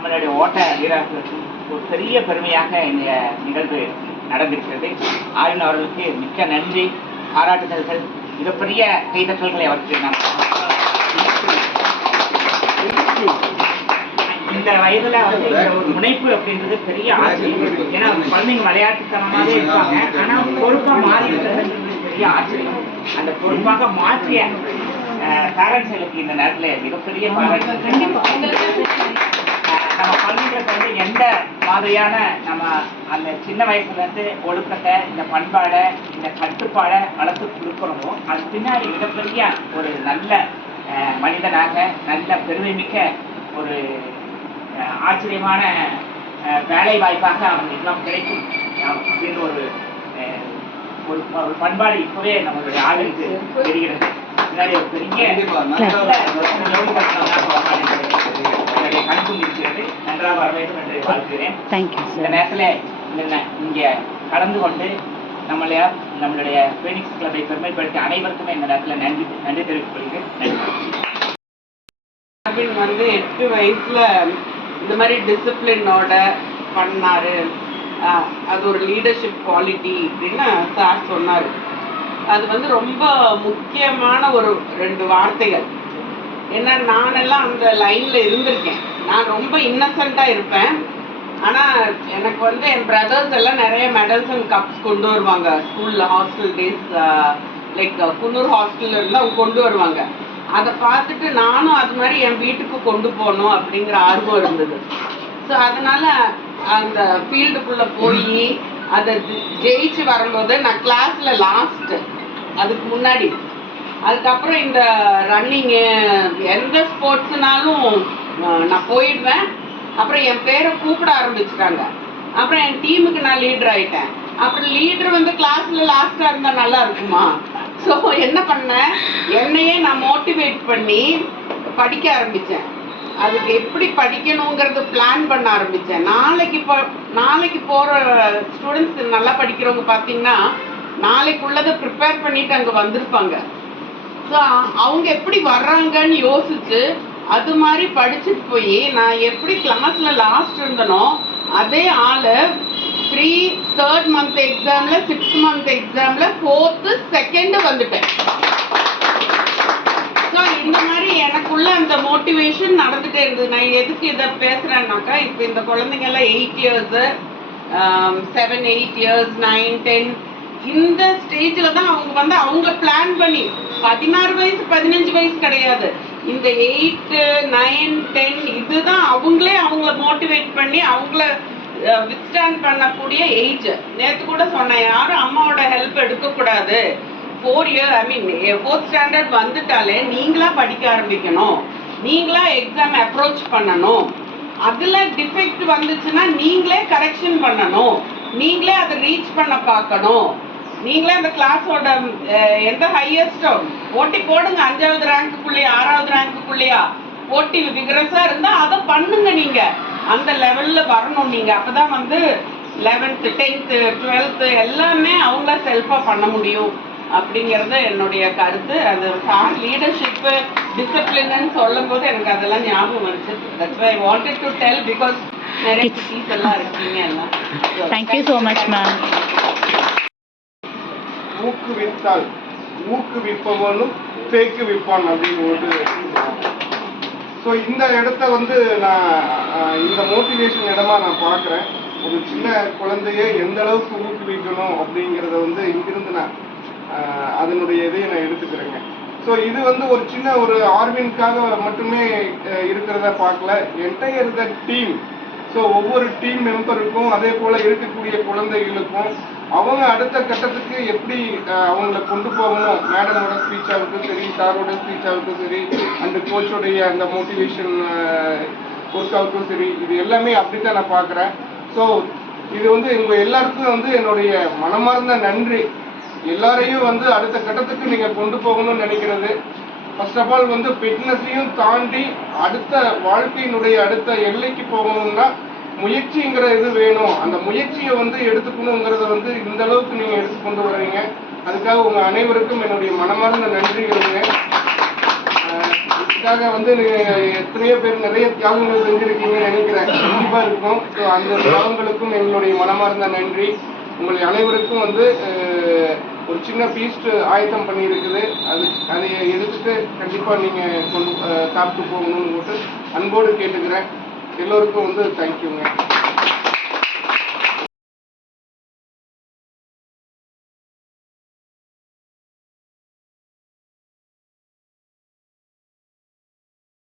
நம்மளுடைய ஓட்ட வீரர்களுக்கு ஒரு பெரிய பெருமையாக இந்த நிகழ்வு நடந்திருக்கிறது. ஆயுன் அவர்களுக்கு மிக்க நன்றி, பாராட்டுதல்கள், மிகப்பெரிய கைதட்டல்களை அவருக்கு நான் இந்த வயதுல வந்து இந்த ஒரு முனைப்பு அப்படின்றது பெரிய ஆச்சரியம். ஏன்னா குழந்தைங்க விளையாட்டுத்தனமாவே இருப்பாங்க, ஆனா பொறுப்பா மாறி இருக்கிறதுன்றது பெரிய ஆச்சரியம். அந்த பொறுப்பாக மாற்றிய பேரண்ட்ஸ்களுக்கு இந்த நேரத்துல மிகப்பெரிய பாராட்டு. நம்ம குழந்தைங்களுக்கு வந்து எந்த மாதிரியான நம்ம அந்த சின்ன வயசுல இருந்து ஒழுக்கத்தை, இந்த பண்பாடை, இந்த கட்டுப்பாடை வளர்த்து கொடுக்குறோமோ அது பின்னாடி மிகப்பெரிய ஒரு நல்ல மனிதனாக, நல்ல பெருமைமிக்க ஒரு ஆச்சரியமான வேலை வாய்ப்பாக அவங்களுக்கெல்லாம் கிடைக்கும் அப்படின்னு ஒரு பண்பாடு இப்பவே நம்மளுடைய ஆளுக்கு தெரிகிறது. முன்னாடி ஒரு பெரிய கணக்கு இருக்கிறது. நன்றாக வர வேண்டும் என்று வாழ்த்துகிறேன். இந்த நேரத்தில் இங்கே கலந்து கொண்டு நம்மளுடைய ஃபீனிக்ஸ் கிளப்பை பெருமைப்படுத்தி அனைவருக்குமே இந்த நேரத்தில் நன்றி தெரிவித்துக் கொள்கிறேன். வந்து 8 வயசுல இந்த மாதிரி டிசிப்ளினோட பண்ணாரு. அது ஒரு லீடர்ஷிப் குவாலிட்டி அப்படின்னு சார் சொன்னார். அது வந்து ரொம்ப முக்கியமான ஒரு 2 வார்த்தைகள். ஏன்னா நானெல்லாம் அந்த லைன்ல இருந்திருக்கேன். நான் ரொம்ப இன்னசென்ட்டாக இருப்பேன். ஆனால் எனக்கு வந்து என் பிரதர்ஸ் எல்லாம் நிறைய மெடல்ஸ் அண்ட் கப்ஸ் கொண்டு வருவாங்க. ஸ்கூலில் hostel days like Coonoor hostel எல்லாம் கொண்டு வருவாங்க. அதை பார்த்துட்டு நானும் அது மாதிரி என் வீட்டுக்கு கொண்டு போகணும் அப்படிங்கிற ஆர்வம் இருந்தது. ஸோ அதனால அந்த ஃபீல்டுக்குள்ளே போய் அதை ஜெயிச்சு வரும்போது நான் கிளாஸில் லாஸ்ட்டு, அதுக்கு முன்னாடி அதுக்கப்புறம் இந்த ரன்னிங்கு எந்த ஸ்போர்ட்ஸ்னாலும் நான் போயிடுவேன். அப்புறம் என் பேரை கூப்பிட ஆரம்பிச்சிட்டாங்க. அப்புறம் என் டீமுக்கு நான் லீடர் ஆகிட்டேன். அப்புறம் லீடர் வந்து கிளாஸில் லாஸ்ட்டாக இருந்தால் நல்லா இருக்குமா? ஸோ என்ன பண்ணேன், என்னையே நான் மோட்டிவேட் பண்ணி படிக்க ஆரம்பித்தேன். அதுக்கு எப்படி படிக்கணுங்கிறது பிளான் பண்ண ஆரம்பித்தேன். நாளைக்கு போகிற ஸ்டூடெண்ட்ஸ் நல்லா படிக்கிறவங்க பார்த்தீங்கன்னா நாளைக்குள்ளதை ப்ரிப்பேர் பண்ணிட்டு அங்கே வந்திருப்பாங்க. ஸோ அவங்க எப்படி வர்றாங்கன்னு யோசிச்சு அது மாதிரி படிச்சுட்டு போய் நான் எப்படி கிளாஸில் லாஸ்ட் இருந்தனோ அதே ஆள் ப்ரீ 3rd month எக்ஸாம்ல 6th month எக்ஸாம்ல 4th 2nd வந்துட்டேன். ஸோ இந்த மாதிரி எனக்குள்ள அந்த மோட்டிவேஷன் நடந்துகிட்டே இருந்தது. நான் எதுக்கு இதை பேசுகிறேன்னாக்கா, இப்போ இந்த குழந்தைங்கெல்லாம் 8 years 7 8 years 9 10 இந்த ஸ்டேஜில் தான் அவங்க வந்து அவங்க பிளான் பண்ணி 16 வயசு 15 வயசு கிடையாது, இந்த 8 9 10 இதுதான் அவங்கள மோட்டிவேட் பண்ணி அவங்கள வித்ஸ்டாண்ட் பண்ணக்கூடிய ஏஜ். நேற்று கூட சொன்னேன், யாரும் அம்மாவோட ஹெல்ப் எடுக்கக்கூடாது. 4th standard வந்துட்டாலே நீங்களா படிக்க ஆரம்பிக்கணும், நீங்களா எக்ஸாம் அப்ரோச் பண்ணணும். அதில் டிஃபெக்ட் வந்துச்சுன்னா நீங்களே கரெக்ஷன் பண்ணணும், நீங்களே அதை ரீச் பண்ண பார்க்கணும். நீங்களே அந்த கிளாஸோட எந்த ஹையஸ்டோ போட்டி போடுங்க, 5வது ரேங்க்குள்ளேயா 6வது ரேங்க்குள்ளேயா போட்டி விகரஸாக இருந்தால் அதை பண்ணுங்க. நீங்கள் அந்த லெவலில் வரணும். நீங்கள் அப்போ தான் வந்து 11th 10th 12th எல்லாமே அவங்கள செல்ஃபாக பண்ண முடியும் அப்படிங்கிறது என்னுடைய கருத்து. அது சார் லீடர்ஷிப்பு டிசிப்ளின்னு சொல்லும் போது எனக்கு அதெல்லாம் ஞாபகம் வந்துச்சு. That's why I wanted to tell, because நிறைய கிட்டீஸ் எல்லாம் இருக்கீங்க எல்லாம். Thank you so much ma'am. ஊக்குவித்தால் ஊக்குவிப்பவனும் தேக்கு விற்பான் அப்படின்னு ஒரு. ஸோ இந்த இடத்த வந்து நான் இந்த மோட்டிவேஷன் இடமா நான் பார்க்குறேன். ஒரு சின்ன குழந்தைய எந்த அளவுக்கு ஊக்குவிக்கணும் அப்படிங்கிறத வந்து இங்கிருந்து நான் அதனுடைய இதையை நான் எடுத்துக்கிறேங்க. ஸோ இது வந்து ஒரு சின்ன ஒரு ஆர்வின்காக மட்டுமே இருக்கிறத பார்க்கல, என்டையர் த டீம். ஸோ ஒவ்வொரு டீம் மெம்பருக்கும் அதே போல் இருக்கக்கூடிய குழந்தைகளுக்கும் அவங்க அடுத்த கட்டத்துக்கு எப்படி அவங்கள கொண்டு போகணும், மேடமோட ஸ்பீச்சாகட்டும் சரி, சாரோட ஸ்பீச்சாகட்டும் சரி, அந்த கோச்சோடைய அந்த மோட்டிவேஷன் ஒர்க் அவுட்டும் சரி, இது எல்லாமே அப்படித்தான் நான் பார்க்குறேன். ஸோ இது வந்து உங்கள் எல்லாருக்கும் வந்து என்னுடைய மனமார்ந்த நன்றி. எல்லாரையும் வந்து அடுத்த கட்டத்துக்கு நீங்கள் கொண்டு போகணும்னு நினைக்கிறது. ஃபர்ஸ்ட் ஆஃப் ஆல் வந்து ஃபிட்னஸையும் தாண்டி அடுத்த வாழ்க்கையினுடைய அடுத்த எல்லைக்கு போகணும்னா முயற்சிங்கிற இது வேணும். அந்த முயற்சியை வந்து எடுத்துக்கணுங்கிறத வந்து இந்த அளவுக்கு நீங்கள் எடுத்து கொண்டு வர்றீங்க. அதுக்காக உங்கள் அனைவருக்கும் என்னுடைய மனமார்ந்த நன்றிகளுங்க. இதுக்காக வந்து எத்தனையோ பேர் நிறைய தியாகங்கள் செஞ்சிருக்கீங்கன்னு நினைக்கிறேன். கண்டிப்பா இருக்கும். ஸோ அந்த தியாகங்களுக்கும் எங்களுடைய மனமார்ந்த நன்றி. உங்களை அனைவருக்கும் வந்து ஒரு சின்ன ஃபீஸ்ட் ஆயத்தம் பண்ணியிருக்குது. அதை எடுத்துட்டு கண்டிப்பா நீங்க கொண்டு சாப்பிட்டு போகணும்னு போட்டு அன்போடு கேட்டுக்கிறேன். எல்லோருக்கும் வந்து தேங்க்யூங்க.